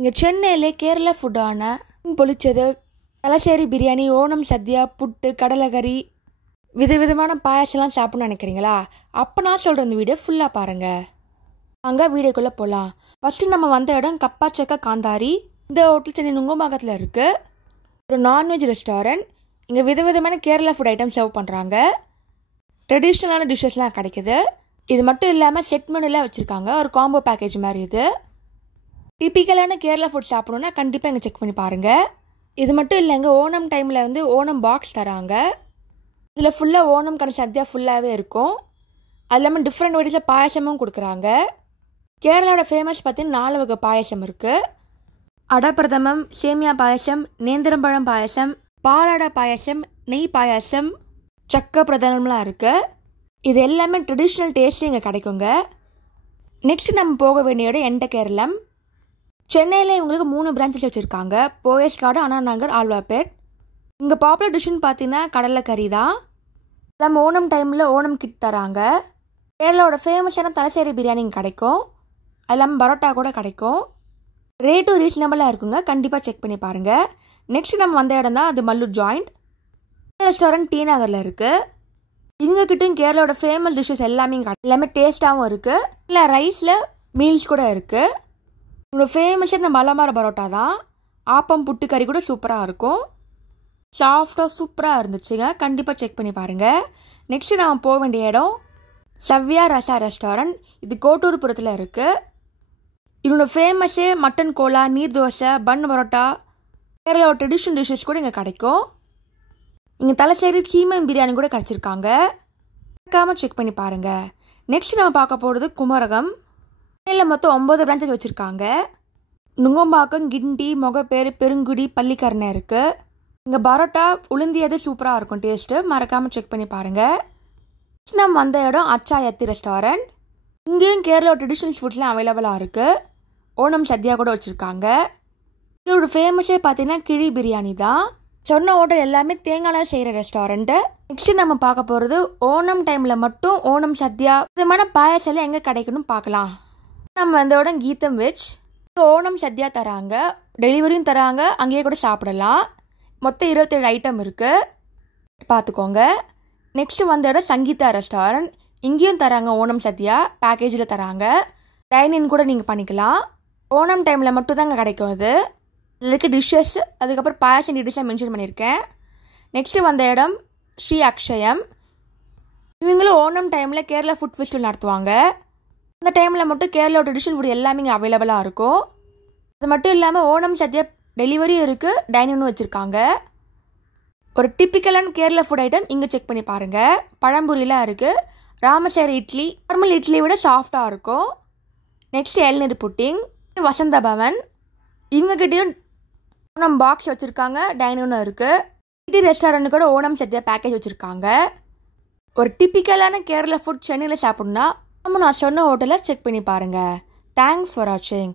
இங்கே சென்னையிலே கேரளா ஃபுட்டான பொளிச்சது, தலசேரி பிரியாணி, ஓணம் சத்யா, புட்டு, கடலைக்கறி, விதவிதமான பாயாசம்லாம் சாப்பிட்ணுன்னு நினைக்கிறீங்களா? அப்போ நான் சொல்கிற இந்த வீடியோ ஃபுல்லாக பாருங்கள். அங்கே வீடியோக்குள்ளே போகலாம். ஃபஸ்ட்டு நம்ம வந்த இடம் கப்பாச்சக்கா காந்தாரி. இந்த ஹோட்டல் சென்னை நுங்கம்பாக்கத்தில் இருக்குது. ஒரு நான்வெஜ் ரெஸ்டாரண்ட். இங்கே விதவிதமான கேரளா ஃபுட் ஐட்டம் சர்வ் பண்ணுறாங்க. ட்ரெடிஷ்னலான டிஷ்ஷஸ்லாம் கிடைக்குது. இது மட்டும் இல்லாமல் செட் மெனுலாம் வச்சுருக்காங்க. ஒரு காம்போ பேக்கேஜ் மாதிரி இது. டிப்பிக்கலான கேரளா ஃபுட் சாப்பிடணுன்னா கண்டிப்பாக இங்கே செக் பண்ணி பாருங்கள். இது மட்டும் இல்லைங்க, ஓணம் டைமில் வந்து ஓணம் பாக்ஸ் தராங்க. இதில் ஃபுல்லாக ஓணம்கான சத்யா ஃபுல்லாகவே இருக்கும். அது இல்லாமல் டிஃப்ரெண்ட் வெரைட்டிஸில் பாயசமும் கொடுக்குறாங்க. கேரளாவோட ஃபேமஸ் பார்த்தீங்கன்னா 4 வகை பாயசம் இருக்குது. அடப்பிரதமம், சேமியா பாயசம், நேந்திரம்பழம் பாயசம், பாலாடா பாயசம், நெய் பாயசம், சக்க பிரதமம்லாம் இருக்குது. இது எல்லாமே ட்ரெடிஷ்னல் டேஸ்ட்டு இங்கே கிடைக்குங்க. நெக்ஸ்ட் நம்ம போக வேண்டிய இடம் எண்ட கேரளம். சென்னையில் இவங்களுக்கு 3 பிரான்ச்சஸ் வச்சுருக்காங்க. போயஸ்காடு, அண்ணா நகர், ஆழ்வார்பேட். இங்கே பாப்புலர் டிஷ்ஷுன்னு பார்த்தீங்கன்னா கடலைக்கறி தான். நம்ம ஓணம் டைமில் ஓணம் கிட் தராங்க. கேரளாவோட ஃபேமஸான தலசேரி பிரியாணி இங்கே கிடைக்கும். அது இல்லாமல் பரோட்டா கூட கிடைக்கும். ரேட்டும் ரீசனபிளாக இருக்குங்க. கண்டிப்பாக செக் பண்ணி பாருங்கள். நெக்ஸ்ட் நம்ம வந்த இடம் தான் அது மல்லூர் ஜாயிண்ட். ரெஸ்டாரண்ட் டி நகரில் இருக்குது. இவங்ககிட்டையும் கேரளாவோட ஃபேமஸ் டிஷ்ஷஸ் எல்லாமே எல்லாமே டேஸ்ட்டாகவும் இருக்குது. இல்லை ரைஸில் மீல்ஸ் கூட இருக்குது. இவங்களோட ஃபேமஸாக இந்த மலமார பரோட்டா தான். ஆப்பம் புட்டு கறி கூட சூப்பராக இருக்கும். சாஃப்டாக சூப்பராக இருந்துச்சுங்க. கண்டிப்பாக செக் பண்ணி பாருங்கள். நெக்ஸ்ட்டு நம்ம போக வேண்டிய இடம் சவ்யா ரசா ரெஸ்டாரண்ட். இது கோட்டூர்புரத்தில் இருக்குது. இவங்களோட ஃபேமஸே மட்டன் கோலா, நீர் தோசை, பன் பரோட்டா, கேரளாவோட ட்ரெடிஷ்னல் டிஷ்ஷஸ் கூட இங்கே கிடைக்கும். இங்கே தலசேரி சீமன் பிரியாணி கூட கிடச்சிருக்காங்க. மறக்காமல் செக் பண்ணி பாருங்கள். நெக்ஸ்ட் நம்ம பார்க்க போகிறது குமரகம். சென்னையில் மொத்தம் 9 பிரான்ச்சஸ் வச்சுருக்காங்க. நுங்கம்பாக்கம், கிண்டி, மொகப்பேர், பெருங்குடி, பள்ளிக்கரணை இருக்குது. இங்கே பரோட்டா உளுந்தியது சூப்பராக இருக்கும் டேஸ்ட்டு. மறக்காமல் செக் பண்ணி பாருங்கள். நம்ம வந்த இடம் அச்சாயத்தி ரெஸ்டாரண்ட். இங்கேயும் கேரளா ட்ரெடிஷ்னல் ஃபுட்ஸ்லாம் அவைலபிளாக இருக்குது. ஓணம் சத்யா கூட வச்சுருக்காங்க. இதோட ஃபேமஸே பார்த்தீங்கன்னா கிழி பிரியாணி தான். சொன்ன ஹோட்டல் எல்லாமே தேங்காயில் செய்கிற ரெஸ்டாரண்ட்டு. நெக்ஸ்ட்டு நம்ம பார்க்க போகிறது ஓணம் டைமில் மட்டும் ஓணம் சத்யா விதமான பாயாசம் எங்கே கிடைக்கணும்னு பார்க்கலாம். நம்ம வந்தோட கீதம் வெஜ். ஓணம் சத்யா தராங்க, டெலிவரியும் தராங்க, அங்கேயே கூட சாப்பிடலாம். மொத்தம் 27 ஐட்டம் இருக்குது, பார்த்துக்கோங்க. நெக்ஸ்ட்டு வந்த இடம் சங்கீதா ரெஸ்டாரண்ட். இங்கேயும் தராங்க ஓணம் சத்யா, பேக்கேஜில் தராங்க. டைனிங் கூட நீங்கள் பண்ணிக்கலாம். ஓணம் டைமில் மட்டும் தான் இங்கே கிடைக்கும். இது இதில் இருக்க டிஷ்ஷஸ், அதுக்கப்புறம் பாயசம் டீட்டெயில்ஸாக மென்ஷன் பண்ணியிருக்கேன். நெக்ஸ்ட்டு வந்த இடம் ஸ்ரீ அக்ஷயம். இவங்களும் ஓணம் டைமில் கேரளா ஃபுட் ஃபெஸ்டிவல் நடத்துவாங்க. அந்த டைமில் மட்டும் கேரளாவோட ட்ரெடிஷ்னல் ஃபுட் எல்லாமே இங்கே அவைலபிளாக இருக்கும். அது மட்டும் இல்லாமல் ஓணம் சத்யா டெலிவரியும் இருக்குது, டைனிங்கும் வச்சுருக்காங்க. ஒரு டிப்பிக்கலான கேரளா ஃபுட் ஐட்டம் இங்கே செக் பண்ணி பாருங்கள். பழம்புரியெலாம் இருக்குது. ராமச்சேரி இட்லி நார்மல் இட்லியை விட சாஃப்டாக இருக்கும். நெக்ஸ்ட் இளநீர் புட்டிங். வசந்த பவன், இவங்ககிட்டையும் ஓணம் பாக்ஸ் வச்சுருக்காங்க, டைனிங்கும் இருக்குது. இடி ரெஸ்டாரண்ட் கூட ஓணம் சத்யா பேக்கேஜ் வச்சுருக்காங்க. ஒரு டிப்பிக்கலான கேரளா ஃபுட் சென்னையில் சாப்பிட்ணுன்னா நம்ம நான் சொன்ன ஹோட்டலை செக் பண்ணி பாருங்கள். தேங்க்ஸ் ஃபார் வாட்சிங்.